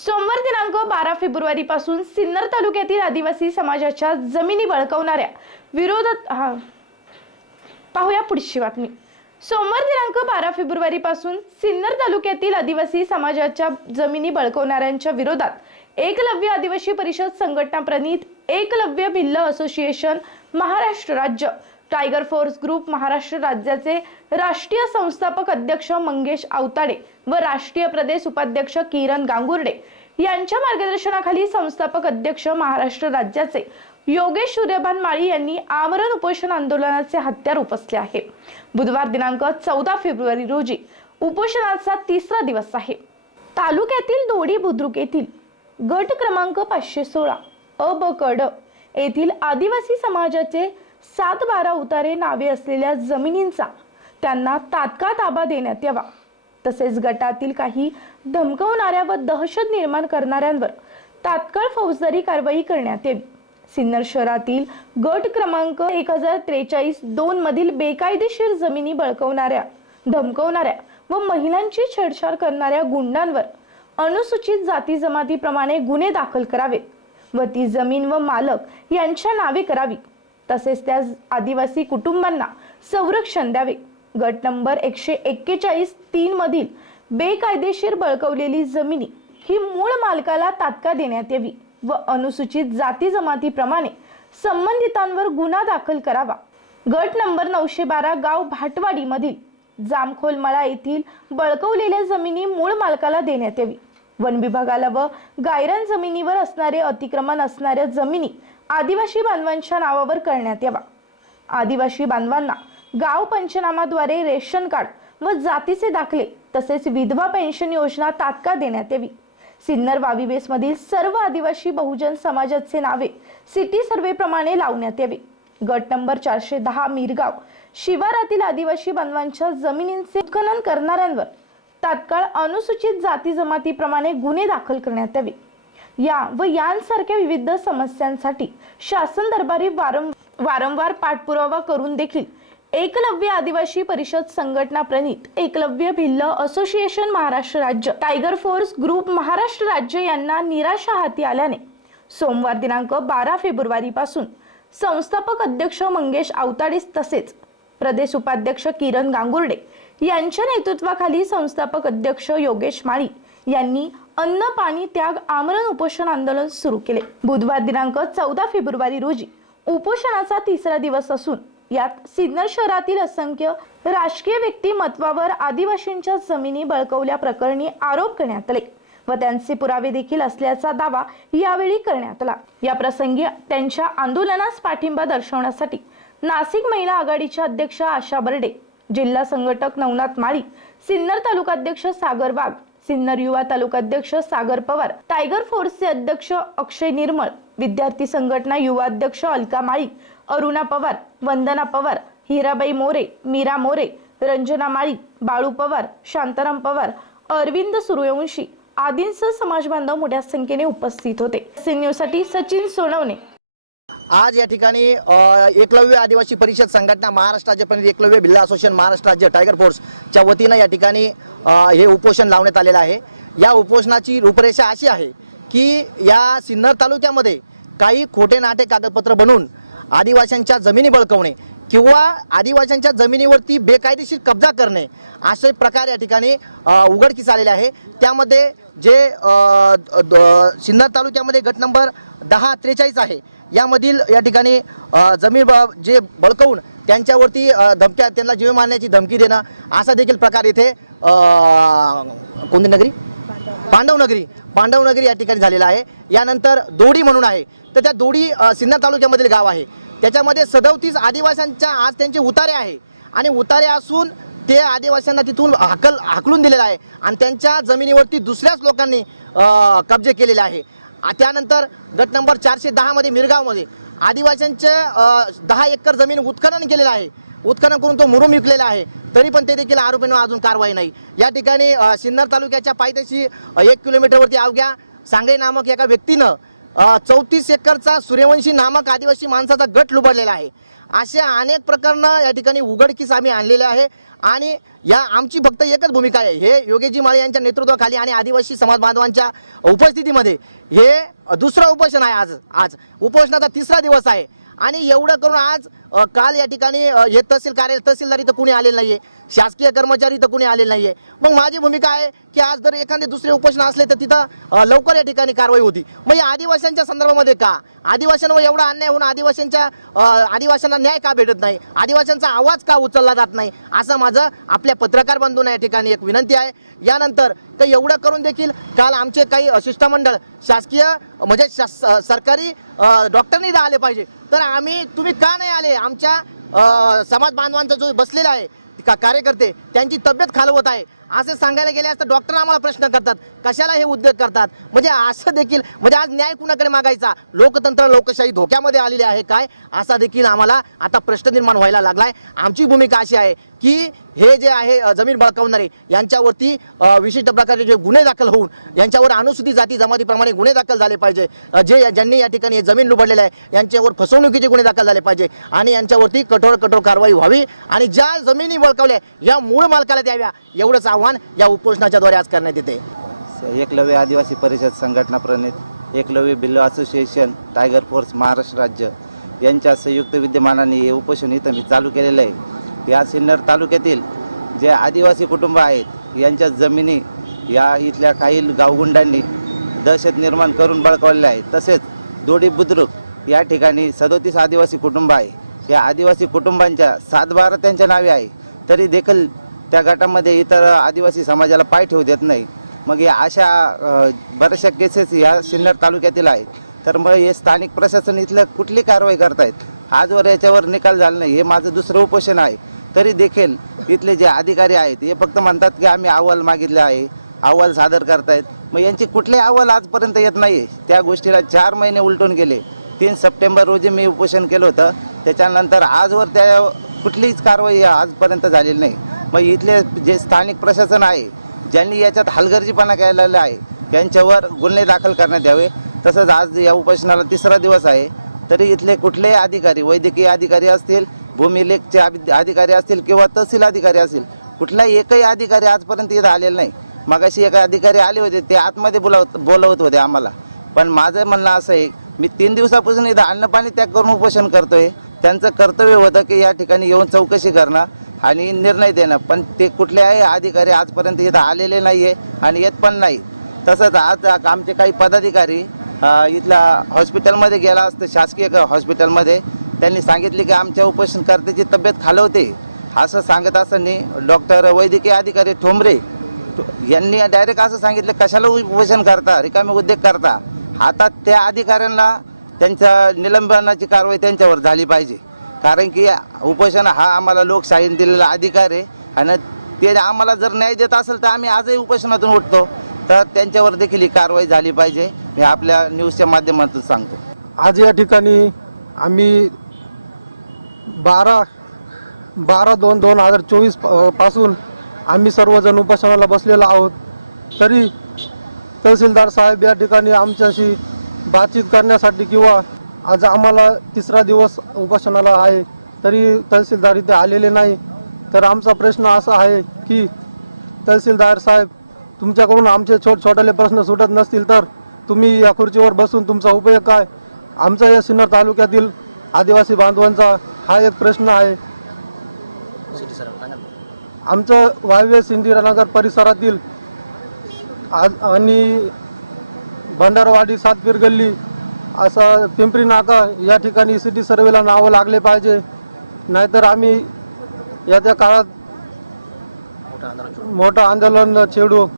सोमवार दिनांक बारा फेब्रुवारी पासून सिन्नर तालुक्यातील आदिवासी समाजाच्या जमिनी बळकवणाऱ्या विरोधात हा. पाहूया पुढची बातमी. सोमवार दिनांक बारा फेब्रुवारी पासून सिन्नर तालुक्यातील आदिवासी समाजाच्या जमिनी बळकवणाऱ्यांच्या विरोधात एकलव्य आदिवासी परिषद संघटना प्रणित एकलव्य भिल्ल असोसिएशन महाराष्ट्र राज्य टायगर फोर्स ग्रुप महाराष्ट्र राज्याचे राष्ट्रीय संस्थापक अध्यक्ष मंगेश आवताडे व राष्ट्रीय प्रदेश उपाध्यक्ष किरण गांगुर्डे यांच्या मार्गदर्शनाखाली संस्थापक अध्यक्ष महाराष्ट्र राज्याचे योगेश सूर्यभान माळी यांनी आमरण उपोषण आंदोलनाचे हत्यार उपसले आहे. बुधवार दिनांक चौदा फेब्रुवारी रोजी उपोषणाचा तिसरा दिवस आहे. तालुक्यातील दोडी बुद्रुक येथील गट क्रमांक पाचशे सोळा अ ब येथील आदिवासी समाजाचे सात बारा उतारे नावे असलेल्या जमिनींचा त्यांना तात्काळ ताबा देण्यात यावा. तसेच गटातील काही धमकवणाऱ्या व दहशत निर्माण करणाऱ्यांवर तात्काळ फौजदारी कारवाई करण्यात यावी. सिन्नर शहरातील गट क्रमांक एक हजार त्रेचाळीस दोन मधील बेकायदेशीर जमिनी बळकवणाऱ्या धमकवणाऱ्या व महिलांची छेडछाड करणाऱ्या गुंडांवर अनुसूचित जाती जमातीप्रमाणे गुन्हे दाखल करावेत व ती जमीन व मालक यांच्या नावे करावी तसेच त्या आदिवासी कुटुंबांना संरक्षण द्यावे. गट नंबर एकशे एक्केचाळीस तीन मधील बेकायदेशीर बळकवलेली जमिनी ही मूळ मालकाला तात्काळ देण्यात यावी व अनुसूचित जाती जमातीप्रमाणे संबंधितांवर गुन्हा दाखल करावा. गट नंबर नऊशे बारा गाव भाटवाडी मधील जामखोल मळा येथील बळकवलेल्या जमिनी मूळ मालकाला देण्यात यावी. वन विभागाला व गायरान जमिनीवर असणारे अतिक्रमण असणाऱ्या जमिनी आदिवासी बांधवांच्या नावावर करण्यात यावा. आदिवासी बांधवांना गाव पंचनामाद्वारे रेशन कार्ड व जातीचे दाखले तसेच विधवा पेन्शन योजना तात्काळ देण्यात यावी. सिन्नर वावीबेस मधील सर्व आदिवासी बहुजन समाजाचे नावे सिटी सर्वेप्रमाणे लावण्यात यावे. गट नंबर चारशे दहा मिरगाव शिवारातील आदिवासी बांधवांच्या जमिनींचे उत्खनन करणाऱ्यांवर तात्काळ अनुसूचित जाती जमातीप्रमाणे गुन्हे दाखल करण्यात यावे. या व यांसारख्या विविध समस्यांसाठी शासन दरबारी वारं वारंवार पाठपुरावा करून देखील एकलव्य आदिवासी परिषद संघटना प्रणित एकलव्य भिल्ल असोसिएशन महाराष्ट्र राज्य टायगर फोर्स ग्रुप महाराष्ट्र राज्य यांना निराशा हाती आल्याने सोमवार दिनांक बारा फेब्रुवारी पासून संस्थापक अध्यक्ष मंगेश आवताडे तसेच प्रदेश उपाध्यक्ष किरण गांगुर्डे यांच्या नेतृत्वाखाली संस्थापक अध्यक्ष योगेश माळी यांनी अन्न पाणी त्याग आमरण उपोषण आंदोलन सुरू केले. बुधवार दिनांक चौदा फेब्रुवारी रोजी उपोषणाचा तिसरा दिवस असून यात सिन्नर शहरातील असंख्य राजकीय व्यक्तिमत्वावर आदिवासींच्या जमिनी बळकवल्या प्रकरणी आरोप करण्यात आले व त्यांचे पुरावे देखील असल्याचा दावा यावेळी करण्यात आला. या प्रसंगी त्यांच्या आंदोलनास पाठिंबा दर्शवण्यासाठी नाशिक महिला आघाडीच्या अध्यक्ष आशा बर्डे जिल्हा संघटक नवनाथ माळी सिन्नर तालुकाध्यक्ष सागर वाघ सिन्नर युवा तालुकाध्यक्ष सागर पवार टायगर फोर्सचे अध्यक्ष अक्षय निर्मळ विद्यार्थी संघटना युवा अध्यक्ष अलका माळी अरुणा पवार वंदना पवार हिराबाई मोरे मीरा मोरे रंजना माळी बाळू पवार शांताराम पवार अरविंद सूर्यवंशी आदींसह समाजबांधव मोठ्या संख्येने उपस्थित होते. सिन्यूसाठी सचिन सोनवणे आज या ठिकाणी एकलव्य आदिवासी परिषद संघटना महाराष्ट्र राज्यपर्यंत एकलव्य भिल्ला असोसिएशन महाराष्ट्र राज्य टायगर फोर्सच्या वतीनं या ठिकाणी हे उपोषण लावण्यात आलेलं आहे. या उपोषणाची रूपरेषा अशी आहे की या सिन्नर तालुक्यामध्ये काही खोटे नाटे कागदपत्र बनवून आदिवासींच्या जमिनी बळकवणे किंवा आदिवासींच्या जमिनीवरती बेकायदेशीर कब्जा करणे असे प्रकार या ठिकाणी उघडकीस आलेले आहे. त्यामध्ये जे द- सिन्नर तालुक्यामध्ये गट नंबर दहा त्रेचाळीस आहे. यामधील या ठिकाणी जमीन ब- जे बळकवून त्यांच्यावरती धमक्या त्यांना जीव मारण्याची धमकी देणं असा देखील प्रकार इथे कोणती नगरी? पांडवनगरी पांडवनगरी या ठिकाणी झालेला आहे. यानंतर दोडी म्हणून आहे. तर त्या दोडी सिन्नर तालुक्यामधील गाव आहे. त्याच्यामध्ये सदोतीस आदिवासींच्या आज त्यांचे उतारे आहे. आणि उतारे असून ते आदिवासींना तिथून हाकल हाकलून दिलेलं आहे. आणि त्यांच्या जमिनीवरती दुसऱ्याच लोकांनी कब्जे केलेले आहे. त्यानंतर गट नंबर चारशे दहामध्ये मिरगावमध्ये आदिवासींचे दहा एकर जमीन उत्खनन केलेलं आहे. उत्खनन करून तो मुरुम विकलेला आहे. तरी पण ते देखील आरोपींवर अजून कारवाई नाही. या ठिकाणी सिन्नर तालुक्याच्या पायथ्याशी एक किलोमीटरवरती अवघ्या सांगळे नामक एका व्यक्तीनं चौतीस एकरचा सूर्यवंशी नामक आदिवासी माणसाचा गट लुबडलेला आहे. अशा अनेक प्रकरणं या ठिकाणी उघडकीस आम्ही आणलेले आहे. आणि या आमची फक्त एकच भूमिका आहे. हे योगेशजी माळे यांच्या नेतृत्वाखाली आणि आदिवासी समाज बांधवांच्या उपस्थितीमध्ये हे दुसरं उपोषण आहे आज. आज उपोषणाचा तिसरा दिवस आहे. आणि एवढं करून आज काल या ठिकाणी हे तहसील कार्य तहसीलदार इथं कुणी आलेलं नाहीये. शासकीय कर्मचारी इथं कुणी आलेले नाहीये. मग माझी भूमिका आहे की आज जर एखादे दुसरे उपोषण असले तर तिथं लवकर या ठिकाणी कारवाई होती. मग या आदिवासींच्या संदर्भामध्ये का? आदिवासींवर एवढा अन्याय होऊन आदिवासींच्या आदिवासींना न्याय का भेटत नाही? आदिवासींचा आवाज का उचलला जात नाही? असं माझं आपल्या पत्रकार बंधूंना या ठिकाणी एक विनंती आहे. यानंतर तर एवढं करून देखील काल आमचे काही शिष्टमंडळ शासकीय म्हणजे शास- सरकारी डॉक्टरनी आले पाहिजे. तर आम्ही तुम्ही का नाही आले? आमच्या समाज बांधवांचा जो बसलेला आहे का कार्यकर्ते त्यांची तब्येत खालवत आहे. असे सांगायला गेले असतं डॉक्टर आम्हाला प्रश्न करतात. कशाला हे उद्योग करतात? म्हणजे असं देखील म्हणजे आज न्याय कुणाकडे मागायचा? लोकतंत्र लोकशाही धोक्यामध्ये आलेली आहे. काय? असा देखील आम्हाला आता प्रश्न निर्माण व्हायला लागलाय. आमची भूमिका अशी आहे की हे जे आहे जमीन बळकावणारे यांच्यावरती विशिष्ट प्रकारचे जे गुन्हे दाखल होऊन यांच्यावर अनुसूचित जाती जमातीप्रमाणे गुन्हे दाखल झाले पाहिजे. जे ज्यांनी या ठिकाणी जमीन लुबडलेल्या आहे यांच्यावर फसवणुकीचे गुन्हे दाखल झाले पाहिजे आणि यांच्यावरती कठोर कठोर कारवाई व्हावी आणि ज्या जमिनी बळकावल्या या मूळ मालकाला द्याव्या एवढंच आव्हान या उपोषणाच्या द्वारे आज करण्यात येते. एकलव्य आदिवासी परिषद संघटना प्रणित Eklavya Bhil association tiger force Maharashtra राज्य यांच्या संयुक्त विद्यमानाने हे उपोषण इथं मी चालू केलेलं आहे. या सिन्नर तालुक्यातील जे आदिवासी कुटुंब आहेत यांच्या जमिनी या इथल्या काही गावगुंडांनी दहशत निर्माण करून बळकावलेल्या आहेत तसेच दोडी बुद्रुक या ठिकाणी सदोतीस आदिवासी कुटुंब आहे. या आदिवासी कुटुंबांच्या सात बारा त्यांच्या नावे आहे. तरी देखील त्या गटामध्ये इतर आदिवासी समाजाला पाय ठेवू देत नाही. मग या अशा बऱ्याचशा केसेस या सिन्नर तालुक्यातील आहेत. तर मग हे स्थानिक प्रशासन इथलं कुठली कारवाई करतायत? आजवर याच्यावर निकाल झाला नाही. हे माझं दुसरं उपोषण आहे. तरी देखील इथले जे अधिकारी आहेत हे फक्त म्हणतात की आम्ही अहवाल मागितले आहे. अहवाल सादर करतायत. मग यांची कुठले अहवाल आजपर्यंत येत नाही त्या गोष्टीला चार महिने उलटून गेले. तीन सप्टेंबर रोजी मी उपोषण केलं होतं. त्याच्यानंतर आजवर त्या कुठलीच कारवाई आजपर्यंत झालेली नाही. मग इथले जे स्थानिक प्रशासन आहे ज्यांनी याच्यात हलगर्जीपणा केलेला आहे त्यांच्यावर गुन्हे दाखल करण्यात यावे. तसंच आज या उपोषणाला तिसरा दिवस आहे. तरी इथले कुठलेही अधिकारी वैद्यकीय अधिकारी असतील भूमिलेखचे अधिकारी असतील किंवा तहसील अधिकारी असतील कुठलाही एकही अधिकारी आजपर्यंत इथं आलेला नाही. मगाशी एक अधिकारी आले होते ते आतमध्ये बोलावत बोलवत होते आम्हाला. पण माझं म्हणणं असं आहे मी तीन दिवसापासून इथं अन्नपाणी त्याग करून उपोषण करतोय. त्यांचं कर्तव्य होतं की या ठिकाणी येऊन चौकशी करणं. आणि निर्णय देणं. पण ते कुठल्याही अधिकारी आजपर्यंत इथं आलेले नाही आहे आणि येत पण नाही. तसंच आज आमचे काही पदाधिकारी इथला इथल्या हॉस्पिटलमध्ये गेला असतं शासकीय हॉस्पिटलमध्ये. त्यांनी सांगितले की आमच्या उपोषणकर्त्याची तब्येत खालवते. असं सांगत असताना डॉक्टर वैद्यकीय अधिकारी ठोंबरे यांनी डायरेक्ट असं सांगितलं कशाला उपोषण करता? रिकामे उद्योग करता? आता त्या अधिकाऱ्यांना त्यांच्या निलंबनाची कारवाई त्यांच्यावर झाली पाहिजे. कारण की उपोषण हा आम्हाला लोकशाहीने दिलेला अधिकार आहे. आणि ते आम्हाला जर न्याय देत असेल तर आम्ही आजही उपोषणातून उठतो. तर त्यांच्यावर देखील ही कारवाई झाली पाहिजे. हे आपल्या न्यूजच्या माध्यमातून सांगतो. आज या ठिकाणी आम्ही बारा बारा दोन दोन हजार चोवीसपासून आम्ही सर्वजण उपोषणाला बसलेलो आहोत. तरी तहसीलदार साहेब या ठिकाणी आमच्याशी बातचीत करण्यासाठी किंवा आज आम्हाला तिसरा दिवस उपोषणाला आहे तरी तहसीलदार इथे आलेले नाही. तर आमचा प्रश्न असा आहे की तहसीलदार साहेब तुमच्याकडून आमचे छोट छोटेले प्रश्न सुटत नसतील तर तुम्ही या खुर्चीवर बसून तुमचा उपयोग काय? आमचा या सिन्नर तालुक्यातील आदिवासी बांधवांचा हा एक प्रश्न आहे. आमचं वायव्य सिंदीरानगर परिसरातील आज- आणि भंडारवाडी सातपीर गल्ली असं पिंपरी नाका या ठिकाणी सिटी सर्वेला नावं लागले पाहिजे. नाहीतर आम्ही याच्या काळात मोठं आंदोलन छेडू.